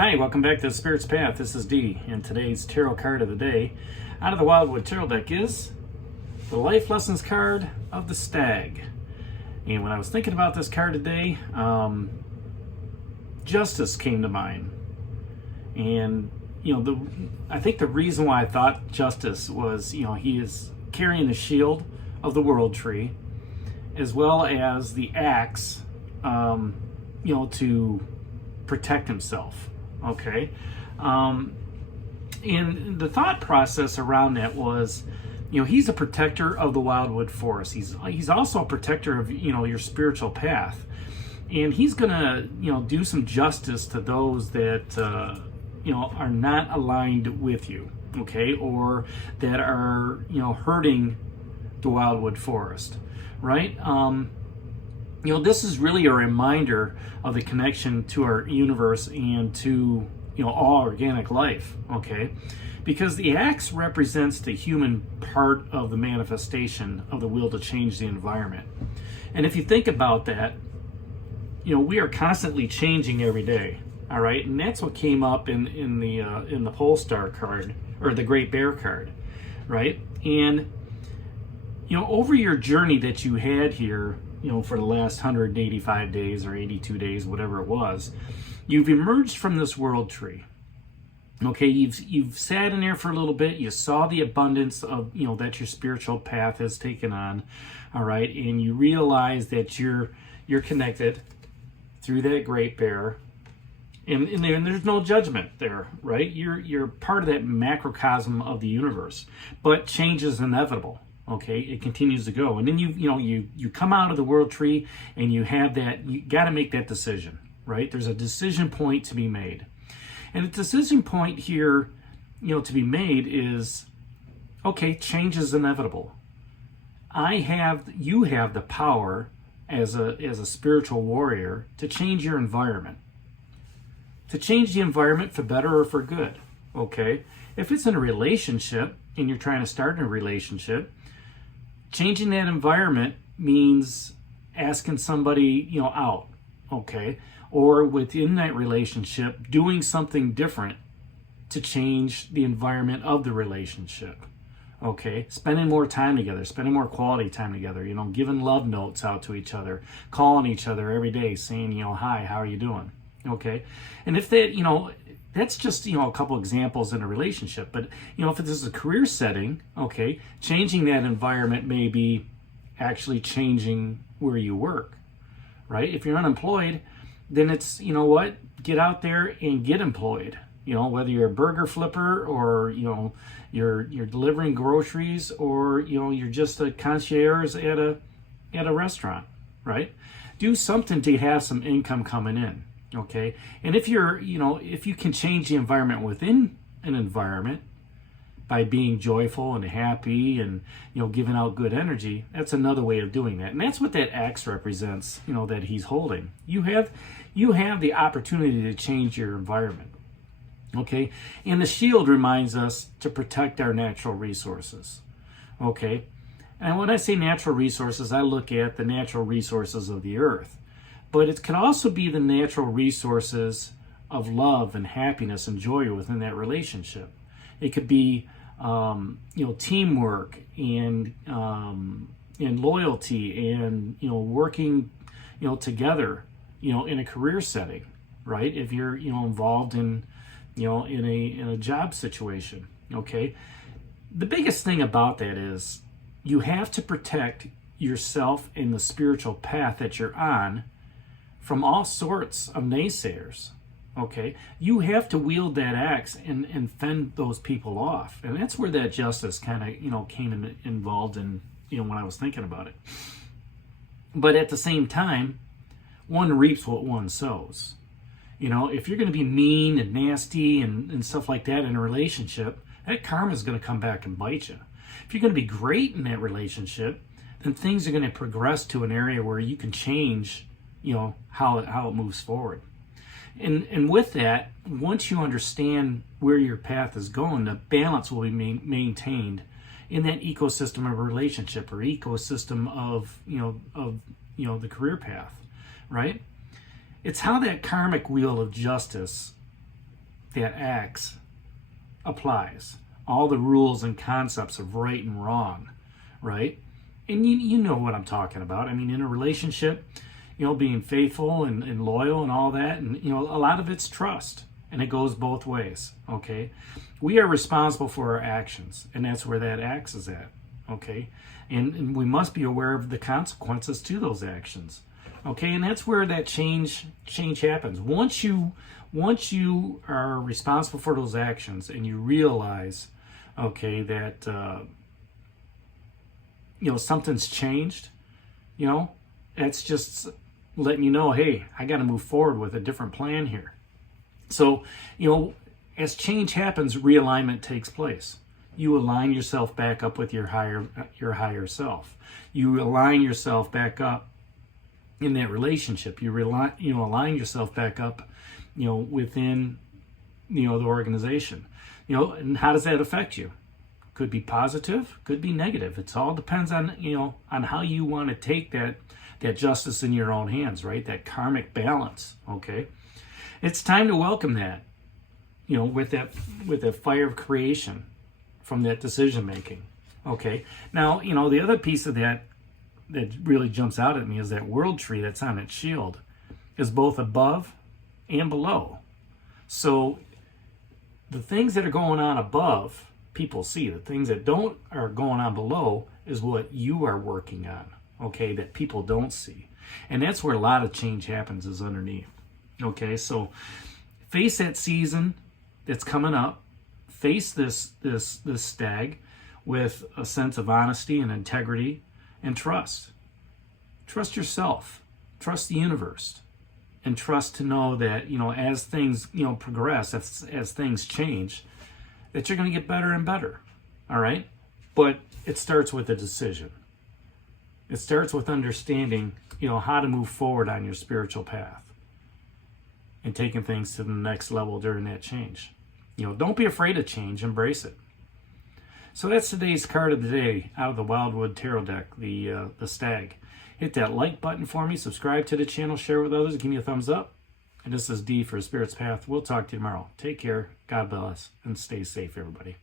Hi, welcome back to the Spirit's Path. This is Dee, and today's tarot card of the day out of the Wildwood Tarot deck is the Life Lessons card of the Stag. And when I was thinking about this card today, justice came to mind. And I think the reason why I thought justice was, he is carrying the shield of the world tree, as well as the axe, to protect himself. Okay. And the thought process around that was, he's a protector of the Wildwood Forest. He's also a protector of, your spiritual path. And he's going to, do some justice to those that, are not aligned with you, okay, or that are, hurting the Wildwood Forest, right? This is really a reminder of the connection to our universe and to, all organic life, okay? Because the axe represents the human part of the manifestation of the will to change the environment. And if you think about that, we are constantly changing every day, all right? And that's what came up in the Pole Star card, or the Great Bear card, right? And, over your journey that you had here, for the last 185 days or 82 days, whatever it was, you've emerged from this world tree. Okay, you've sat in there for a little bit. You saw the abundance of, that your spiritual path has taken on, all right, and you realize that you're connected through that Great Bear, and there's no judgment there, right? You're part of that macrocosm of the universe, but change is inevitable. Okay, it continues to go, and then you come out of the world tree, and you have that. You got to make that decision, right? There's a decision point to be made, and the decision point here, to be made is, okay, change is inevitable. You have the power as a spiritual warrior to change your environment, to change the environment for better or for good. Okay, if it's in a relationship and you're trying to start a relationship, changing that environment means asking somebody, out, okay? Or within that relationship, doing something different to change the environment of the relationship, okay? Spending more time together, spending more quality time together, giving love notes out to each other, calling each other every day, saying, hi, how are you doing, okay? And if that, that's just, a couple examples in a relationship. But, if this is a career setting, okay, changing that environment may be actually changing where you work, right? If you're unemployed, then it's, get out there and get employed. Whether you're a burger flipper or, you're delivering groceries, or, you're just a concierge at a restaurant, right? Do something to have some income coming in. Okay, and if if you can change the environment within an environment by being joyful and happy and, giving out good energy, that's another way of doing that. And that's what that axe represents, that he's holding. You have the opportunity to change your environment. Okay, and the shield reminds us to protect our natural resources. Okay, and when I say natural resources, I look at the natural resources of the earth. But it can also be the natural resources of love and happiness and joy within that relationship. It could be, teamwork and loyalty and, working, together, in a career setting, right? If you're, involved in, in a job situation, okay? The biggest thing about that is you have to protect yourself in the spiritual path that you're on from all sorts of naysayers, okay? You have to wield that axe and fend those people off. And that's where that justice kind of, came involved in, when I was thinking about it. But at the same time, one reaps what one sows. If you're going to be mean and nasty and stuff like that in a relationship, that karma is going to come back and bite you. If you're going to be great in that relationship, then things are going to progress to an area where you can change how it moves forward. And with that, once you understand where your path is going, the balance will be maintained in that ecosystem of a relationship, or ecosystem of the career path, right? It's how that karmic wheel of justice that axe applies. All the rules and concepts of right and wrong, right? And you know what I'm talking about. I mean, in a relationship, being faithful and loyal and all that, and a lot of it's trust, and it goes both ways. Okay, we are responsible for our actions, and that's where that axe is at. Okay, and we must be aware of the consequences to those actions. Okay, and that's where that change happens. Once you are responsible for those actions, and you realize, okay, that something's changed, that's just letting you know, hey, I got to move forward with a different plan here. So, as change happens, realignment takes place. You align yourself back up with your higher self. You align yourself back up in that relationship. You align yourself back up, within, the organization. And how does that affect you? Could be positive, could be negative. It all depends on, on how you want to take that justice in your own hands, right? That karmic balance, okay? It's time to welcome that, with that fire of creation from that decision making, okay? Now, the other piece of that really jumps out at me is that world tree that's on its shield is both above and below. So the things that are going on above, people see. The things that are going on below is what you are working on, okay, that people don't see. And that's where a lot of change happens, is underneath. Okay, so face that season that's coming up. Face this stag with a sense of honesty and integrity and trust. Trust yourself. Trust the universe. And trust to know that, as things, progress, as things change, that you're going to get better and better. All right? But it starts with a decision. It starts with understanding, how to move forward on your spiritual path and taking things to the next level during that change. Don't be afraid of change. Embrace it. So that's today's card of the day out of the Wildwood Tarot deck, the Stag. Hit that like button for me. Subscribe to the channel. Share with others. Give me a thumbs up. And this is D for Spirit's Path. We'll talk to you tomorrow. Take care. God bless. And stay safe, everybody.